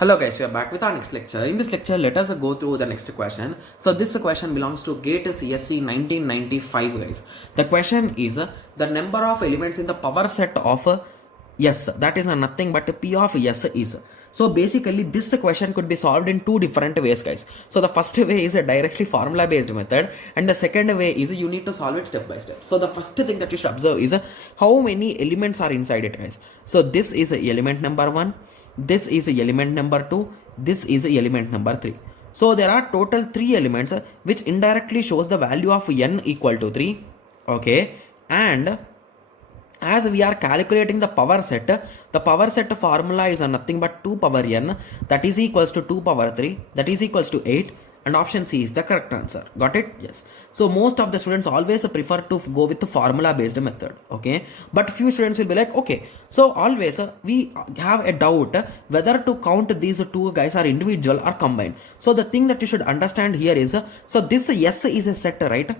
Hello guys, we are back with our next lecture. In this lecture, let us go through the next question. So this question belongs to GATE CSC 1995 guys. The question is the number of elements in the power set of S, that is nothing but P of S is. So basically this question could be solved in two different ways guys. So the first way is a directly formula based method and the second way is you need to solve it step by step. So the first thing that you should observe is how many elements are inside it guys. So this is element number 1. This is element number 2, this is element number 3. So there are total 3 elements which indirectly shows the value of n equal to 3. Okay, and as we are calculating the power set formula is nothing but 2 power n, that is equals to 2 power 3, that is equals to 8, and option C is the correct answer. Got it? Yes. So most of the students always prefer to go with the formula based method. Okay, but few students will be like, okay, so always we have a doubt whether to count these two guys are individual or combined. So the thing that you should understand here is, so this S is a set, right?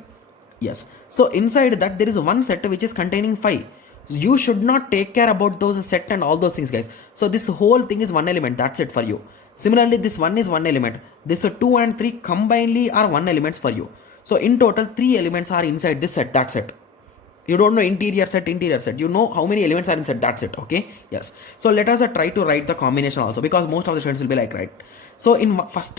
Yes. So inside that there is one set which is containing 5. You should not take care about those set and all those things guys. So this whole thing is one element, that's it for you. Similarly, this one is one element, this 2 and 3 combinedly are one elements for you. So in total 3 elements are inside this set, that's it. You don't know interior set, you know how many elements are inside, that's it. Okay, yes. So let us try to write the combination also, because most of the students will be like, right, so in first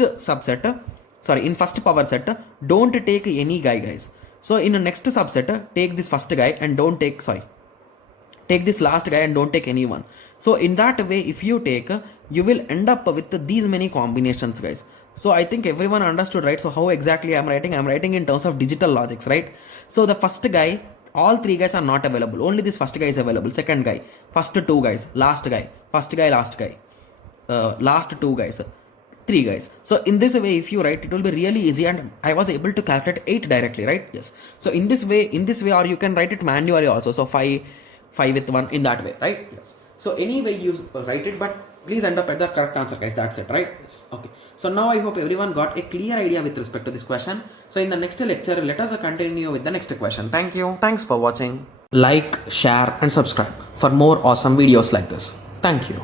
power set, don't take any guy guys. So in the next subset, take this first guy and don't take, take this last guy and don't take anyone. So in that way, if you take, you will end up with these many combinations guys. So I think everyone understood, right? So how exactly I'm writing in terms of digital logics, right? So the first guy, all 3 guys are not available, only this first guy is available. Second guy, first 2 guys, last guy, first guy, last guy, last 2 guys, 3 guys. So in this way, if you write, it will be really easy, and I was able to calculate 8 directly, right? Yes. So in this way, or you can write it manually also. So 5 with 1 in that way, right? Yes. So any way you write it, but please end up at the correct answer guys, that's it, right? Yes. Okay, so now I hope everyone got a clear idea with respect to this question. So in the next lecture, let us continue with the next question. Thank you. Thanks for watching. Like, share and subscribe for more awesome videos like this. Thank you.